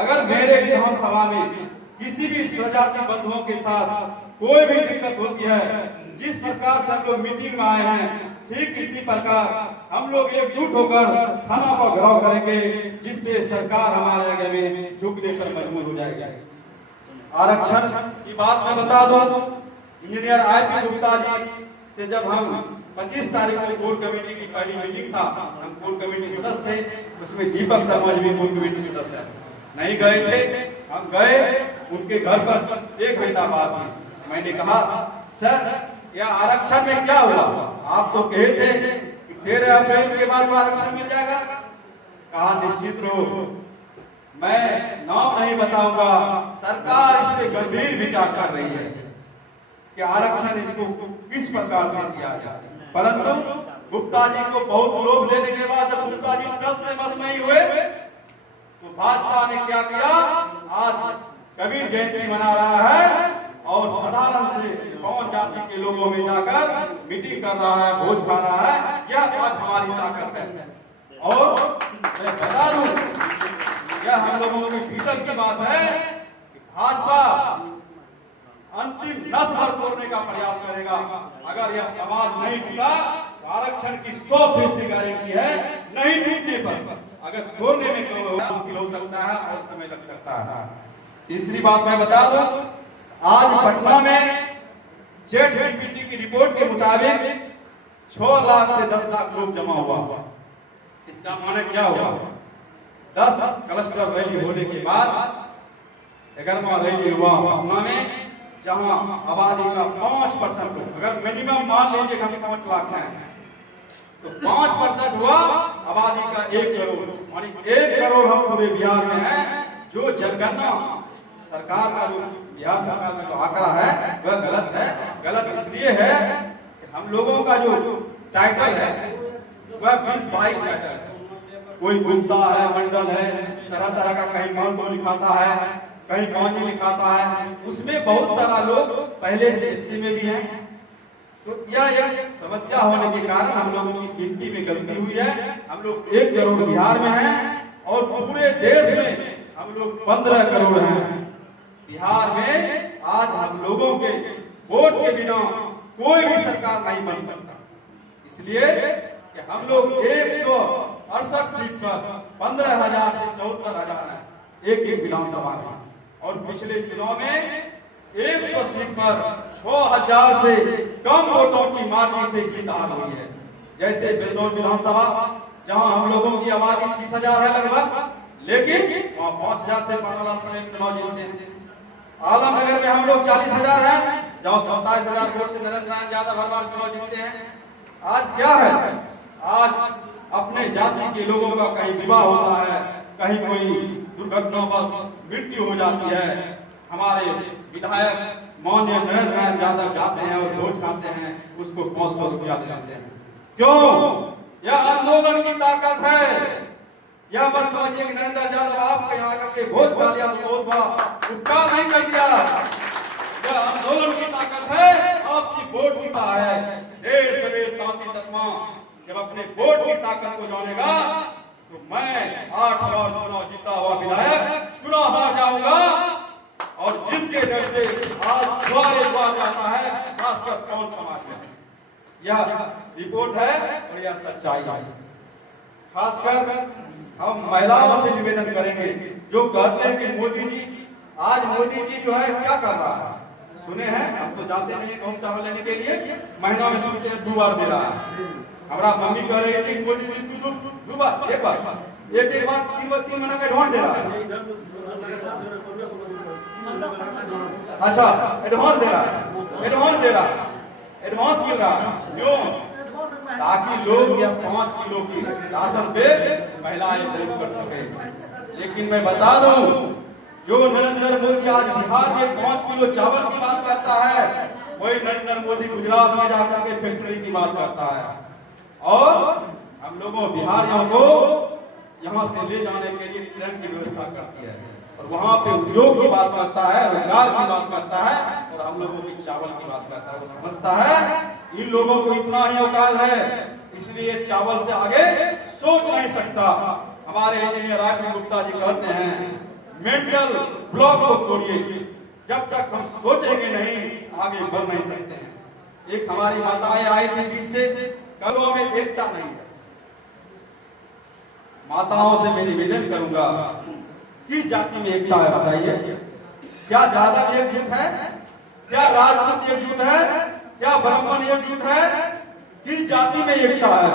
अगर मेरे विधानसभा में किसी भी स्वजाति बंधुओं के साथ कोई भी दिक्कत होती है, जिस प्रकार से हम लोग मीटिंग में आए हैं, ठीक इसी प्रकार हम लोग एकजुट होकर थाना पर घेराव करेंगे, जिससे सरकार हमारे आगे में झुकने पर मजबूर हो जाएगी। आरक्षण की बात मैं बता दूं, इंजीनियर आईपी गुप्ता जी से जब हम 25 तारीख को कोर कमेटी की पहली मीटिंग था, हम कोर कमेटी सदस्य थे, उसमें दीपक शर्मा जी भी कोर कमेटी सदस्य है, नहीं गए थे। हम गए उनके घर पर, एक घंटा बाद मैंने कहा सर यह आरक्षण में क्या हुआ, आप तो कहे थे कि 13 अप्रैल के बाद आरक्षण मिल जाएगा। कहा निश्चित रहो, मैं नाम नहीं बताऊंगा, सरकार इस पे गंभीर विचार कर रही है कि आरक्षण इसको किस प्रकार से दिया जाए। परंतु गुप्ता जी को बहुत लोभ देने के बाद जब गुप्ता जी टस से मस नहीं हुए तो भाजपा ने क्या किया, आज कबीर जयंती मना रहा है और साधारण से कौन जाति के लोगों में जाकर मीटिंग कर रहा है, भोज खा रहा है। क्या आज हमारी ताकत है। और मैं बता दूं, यह हम लोगों के भीतर की बात है कि भाजपा अंतिम नस भर तोड़ने का प्रयास करेगा। अगर यह समाज नहीं टूटा, आरक्षण की 100% गारंटी है, नहीं टूटने पर अगर तोड़ने में मुश्किल हो सकता है और समय लग सकता है। तीसरी बात मैं बता दूं, आज पटना में जेट जीपीटी की रिपोर्ट के मुताबिक 6 लाख से 10 लाख लोग जमा हुआ। इसका माने क्या हुआ, 10 क्लस्टर रैली होने के बाद 11वां रैली हुआ पटना में, जहां आबादी का 5%, अगर मिनिमम मान लीजिए हम 5 लाख हैं तो 5% हुआ आबादी का 1 करोड़, यानी 1 करोड़ हम पूरे बिहार में हैं। जो जनगणना सरकार का जो बिहार सरकार का जो आंकड़ा है वह गलत है। गलत इसलिए है कि हम लोगों का जो टाइटल है वह 20-22 टाइटल है, कोई गुप्ता है, मंडल है, तरह तरह का, कहीं महतो लिखाता है, कहीं कौन लिखाता है, उसमें बहुत सारा लोग पहले से हिस्से में भी हैं। तो यह एक समस्या होने के कारण हम लोगों की गिनती में गलती हुई है। हम लोग 1 करोड़ बिहार में हैं और पूरे देश में हम लोग 15 करोड़ हैं। बिहार में आज हम लोगों के वोट के बिना कोई भी सरकार नहीं बन सकता, इसलिए कि हम लोग 168 सीट पर 15,000 से 74,000 है एक विधानसभा में, और पिछले चुनाव में 100 सीट पर 6,000 से कम वोटों की मार्जिन से जीत हासिल हुई है। जैसे बेलदौर विधानसभा, जहां हम लोगों की आबादी 30,000 है लगभग, लेकिन वहां 5,000 से 15,000 पर चुनाव जीतते हैं। आलमनगर में हम लोग 40,000 हैं, जहां 27,000 वोट से नरेंद्र नारायण यादव हर बार चुनाव जीतते हैं। आज क्या है, आज अपने जाति के लोगों का कहीं विवाह होता है, कहीं कोई दुर्घटनावश मृत्यु हो जाती है, हमारे विधायक माननीय नरेंद्र नारायण यादव जाते हैं और भोज खाते हैं, उसको 500 रुपया देते हैं। क्यों? यह आंदोलन की ताकत है। यह मत समझिए कि नरेंद्र यादव आपके यहाँ करके भोज खा लिया तो बहुत बड़ा उपकार नहीं कर दिया। यह आंदोलन की ताकत है, आपकी वोट की ताकत है। देर सवेर तांती तत्मा जब अपने वोट की ताकत को जानेगा तो मैं 8 बार चुनाव जीता हुआ विधायक चुनाव हार जाऊंगा। और जिसके डर से आज द्वारे द्वार जाता है, खासकर कौन समाज में, यह रिपोर्ट है और यह सच्चाई है। खासकर हम महिलाओं से निवेदन करेंगे जो कहते हैं कि मोदी जी, आज मोदी जी जो है क्या कर रहा है, सुने हैं, हम तो जाते नहीं गेहूं चावल लेने के लिए, महीना में सुनते हैं 2 बार दे रहा है। हमारा मम्मी कह रही थी मोदी जी 2 बार, एक बार 3 महीना का एडवांस दे रहा है। अच्छा, एडवांस दे रहा है, एडवांस मिल रहा है। क्यों? ताकि लोग या 5 किलो की राशन पे महिलाएं भोग कर सके। लेकिन मैं बता दूं, जो नरेंद्र मोदी आज बिहार में 5 किलो चावल की बात करता है, वही नरेंद्र मोदी गुजरात में जाकर के फैक्ट्री की बात करता है, और हम लोगों बिहारियों को यहाँ से ले जाने के लिए ट्रेन की व्यवस्था करती है, और वहाँ पे उद्योग की बात करता है, रोजगार की बात करता है, और हम लोगों की चावल की बात करता है। वो समझता है इन लोगों को इतना ही औकात है, इसलिए चावल से आगे सोच नहीं सकता। हमारे इंजीनियर आईपी गुप्ता जी कहते हैं, मेंटल ब्लॉक को तोड़िए। जब तक हम सोचेंगे नहीं, आगे बढ़ नहीं सकते हैं। एक हमारी माताएं आई थी बीच से, कलों में एकता नहीं है। माताओं से मैं निवेदन करूंगा, किस जाति में एकता है बताइए? क्या यादव एकजुट है? क्या राजपूत एकजुट है? क्या ब्राह्मण एकजुट है? किस जाति में एकता है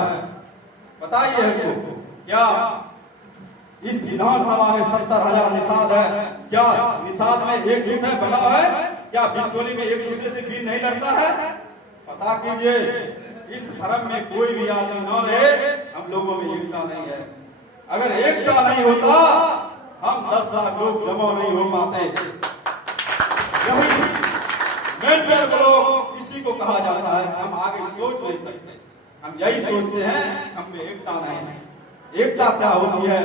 बताइए हमको। क्या इस विधानसभा में 70,000 निषाद है? क्या निषाद में एकजुट है, बना है? क्या बिचौली में एक दूसरे से भी नहीं लड़ता है? पता कीजिए, इस धर्म में कोई भी आदमी न रहे, हम लोगों में एकता नहीं है। अगर एकता नहीं होता, हम 10 लाख लोग जमा नहीं हो पाते। यही मेंटल ब्लॉक इसी को कहा जाता है। हम आगे सोच नहीं सकते, हम यही सोचते हैं हम में एकता नहीं है। एकता क्या होती है?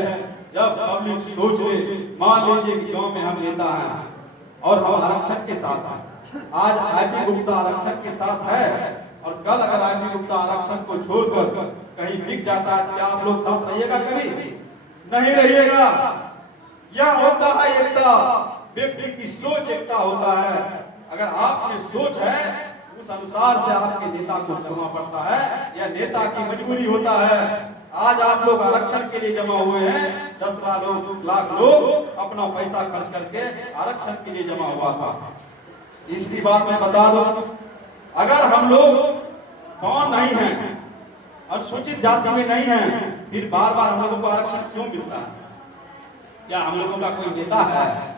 जब पब्लिक सोच ले, मान लीजिए कि गांव में हम नेता हैं और हम आरक्षण के साथ हैं। आज आईपी गुप्ता आरक्षण के साथ है और कल अगर आईपी गुप्ता आरक्षण को छोड़कर कहीं बिक जाता है, क्या आप लोग साथ रहिएगा? कभी नहीं रहिएगा। यह होता है एकता, व्यक्ति की सोच एकता होता है। अगर आपकी सोच है, उस अनुसार से आपके नेता को करना पड़ता है, यह नेता की मजबूरी होता है। आज आप लोग आरक्षण के लिए जमा हुए हैं, 10 लाख लोग अपना पैसा खर्च करके आरक्षण के लिए जमा हुआ था। इसकी बात मैं बता दूं, अगर हम लोग कौन नहीं हैं, अनुसूचित जाति में नहीं हैं, फिर बार बार हम लोगों को आरक्षण क्यों मिलता है? क्या हम लोगों का कोई नेता है?